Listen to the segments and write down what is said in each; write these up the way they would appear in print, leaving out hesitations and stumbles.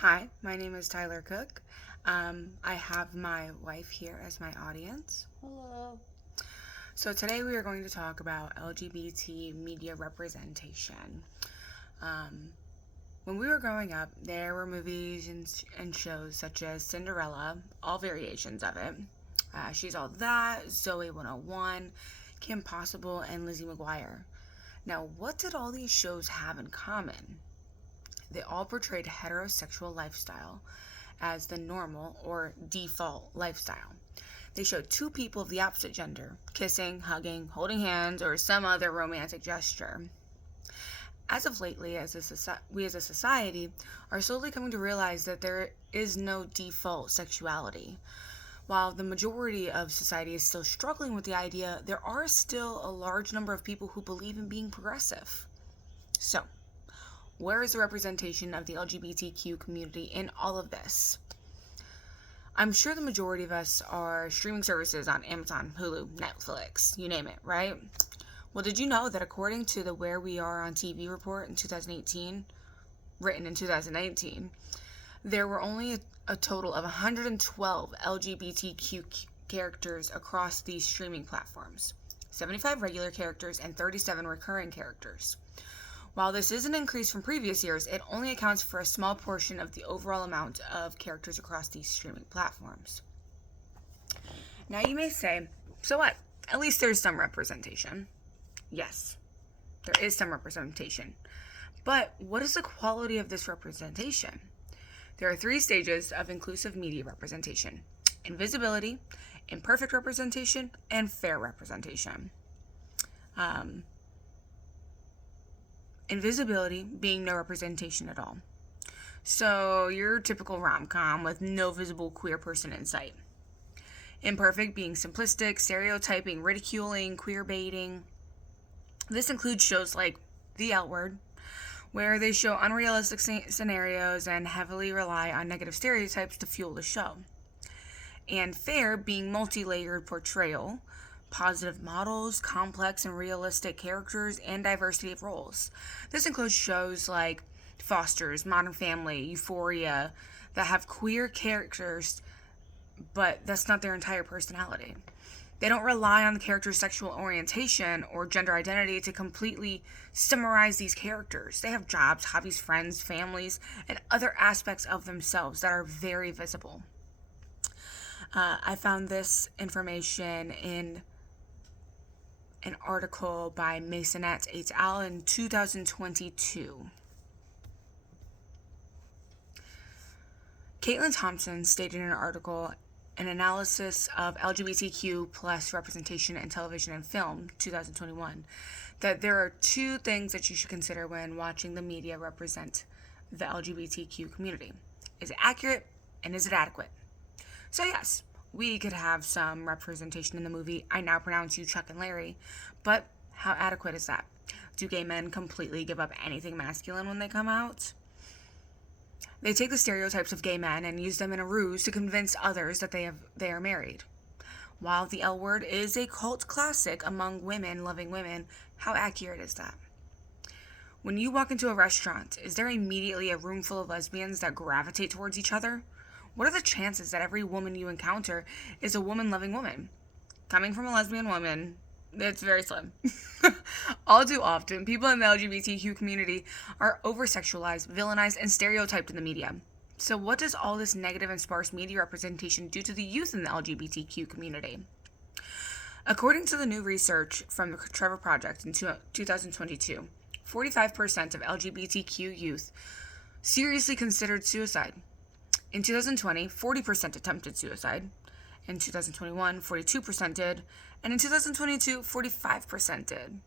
Hi, my name is Tyler Cook. I have my wife here as my audience. Hello. So today we are going to talk about LGBT media representation. Um, when we were growing up, there were movies and shows such as Cinderella, all variations of it. She's All That, Zoe 101, Kim Possible, and Lizzie McGuire. Now, what did all these shows have in common? They all portrayed heterosexual lifestyle as the normal or default lifestyle. They showed two people of the opposite gender kissing, hugging, holding hands, or some other romantic gesture. As of lately, we as a society are slowly coming to realize that there is no default sexuality. While the majority of society is still struggling with the idea, there are still a large number of people who believe in being progressive. So, where is the representation of the LGBTQ community in all of this? I'm sure the majority of us are streaming services on Amazon, Hulu, Netflix, you name it, right? Well, did you know that according to the Where We Are on TV report in 2018, written in 2019, there were only a total of 112 LGBTQ characters across these streaming platforms, 75 regular characters and 37 recurring characters. While this is an increase from previous years, it only accounts for a small portion of the overall amount of characters across these streaming platforms. Now you may say, so what? At least there's some representation. Yes, there is some representation. But what is the quality of this representation? There are three stages of inclusive media representation: invisibility, imperfect representation, and fair representation. Invisibility being no representation at all. So, your typical rom-com with no visible queer person in sight. Imperfect being simplistic, stereotyping, ridiculing, queer baiting. This includes shows like The L Word, where they show unrealistic scenarios and heavily rely on negative stereotypes to fuel the show. And fair being multi-layered portrayal, positive models, complex and realistic characters, and diversity of roles. This includes shows like Foster's, Modern Family, Euphoria, that have queer characters, but that's not their entire personality. They don't rely on the character's sexual orientation or gender identity to completely summarize these characters. They have jobs, hobbies, friends, families, and other aspects of themselves that are very visible. I found this information in an article by Masonette et al. In 2022. Caitlin Thompson stated in an article, An Analysis of LGBTQ plus Representation in Television and Film, 2021, that there are two things that you should consider when watching the media represent the LGBTQ community. Is it accurate, and is it adequate? So yes, we could have some representation in the movie I Now Pronounce You Chuck and Larry, but how adequate is that? Do gay men completely give up anything masculine when they come out? They take the stereotypes of gay men and use them in a ruse to convince others that they are married. While The L Word is a cult classic among women loving women, how accurate is that? When you walk into a restaurant, is there immediately a room full of lesbians that gravitate towards each other? What are the chances that every woman you encounter is a woman-loving woman? Coming from a lesbian woman, it's very slim. All too often, people in the LGBTQ community are over-sexualized, villainized, and stereotyped in the media. So what does all this negative and sparse media representation do to the youth in the LGBTQ community? According to the new research from the Trevor Project in 2022, 45% of LGBTQ youth seriously considered suicide. In 2020, 40% attempted suicide. In 2021, 42% did. And in 2022, 45% did.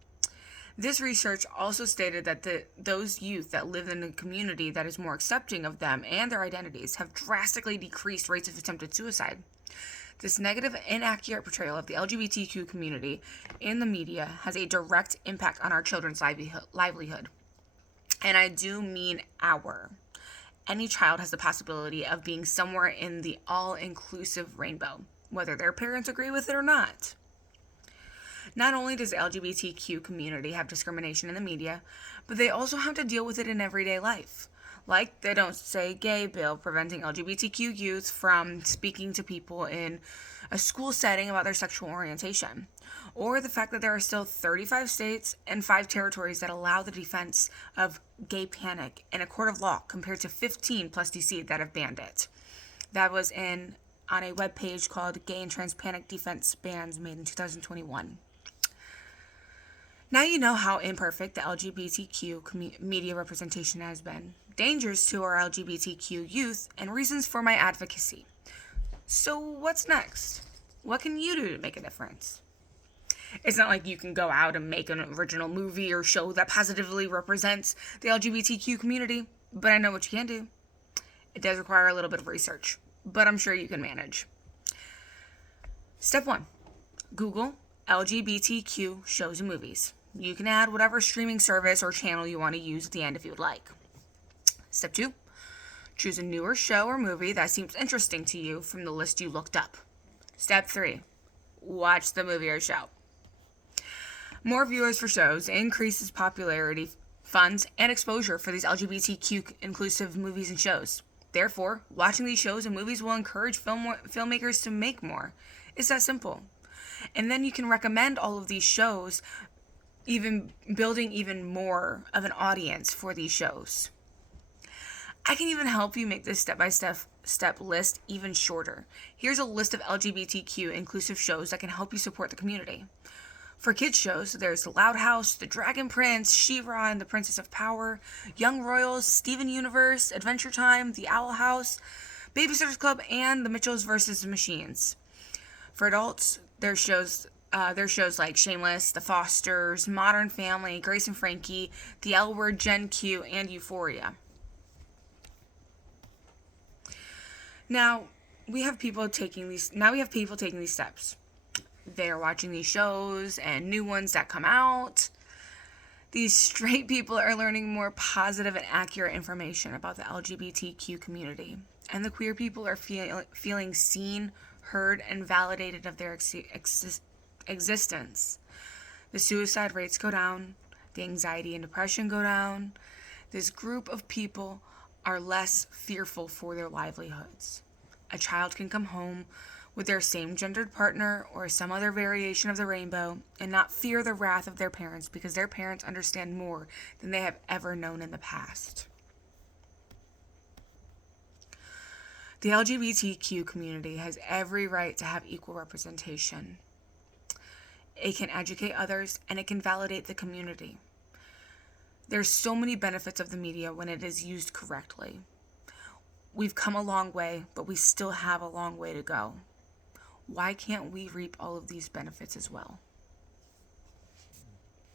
This research also stated that those youth that live in a community that is more accepting of them and their identities have drastically decreased rates of attempted suicide. This negative, inaccurate portrayal of the LGBTQ community in the media has a direct impact on our children's livelihood. And I do mean our. Any child has the possibility of being somewhere in the all-inclusive rainbow, whether their parents agree with it or not. Not only does the LGBTQ community have discrimination in the media, but they also have to deal with it in everyday life. like the Don't Say Gay bill preventing LGBTQ youth from speaking to people in a school setting about their sexual orientation, or the fact that there are still 35 states and 5 territories that allow the defense of gay panic in a court of law compared to 15 plus DC that have banned it. That was on a webpage called Gay and Trans Panic Defense Bans made in 2021. Now you know how imperfect the LGBTQ media representation has been, dangers to our LGBTQ youth, and reasons for my advocacy. So what's next? What can you do to make a difference? It's not like you can go out and make an original movie or show that positively represents the LGBTQ community, but I know what you can do. It does require a little bit of research, but I'm sure you can manage. Step 1. Google LGBTQ shows and movies. You can add whatever streaming service or channel you want to use at the end if you would like. Step 2. Choose a newer show or movie that seems interesting to you from the list you looked up. Step 3. Watch the movie or show. More viewers for shows increases popularity, funds, and exposure for these LGBTQ inclusive movies and shows. Therefore, watching these shows and movies will encourage filmmakers to make more. It's that simple. And then you can recommend all of these shows, even building even more of an audience for these shows. I can even help you make this step-by-step list even shorter. Here's a list of LGBTQ inclusive shows that can help you support the community. For kids shows, there's The Loud House, The Dragon Prince, She-Ra and the Princess of Power, Young Royals, Steven Universe, Adventure Time, The Owl House, Babysitter's Club, and The Mitchells vs. the Machines. For adults, there's shows like Shameless, The Fosters, Modern Family, Grace and Frankie, The L Word, Gen Q, and Euphoria. Now we have people taking these steps. They're watching these shows and new ones that come out. These straight people are learning more positive and accurate information about the LGBTQ community. And the queer people are feeling seen, heard, and validated of their existence. The suicide rates go down. The anxiety and depression go down. This group of people are less fearful for their livelihoods. A child can come home with their same-gendered partner or some other variation of the rainbow and not fear the wrath of their parents because their parents understand more than they have ever known in the past. The LGBTQ community has every right to have equal representation. It can educate others and it can validate the community. There's so many benefits of the media when it is used correctly. We've come a long way, but we still have a long way to go. Why can't we reap all of these benefits as well?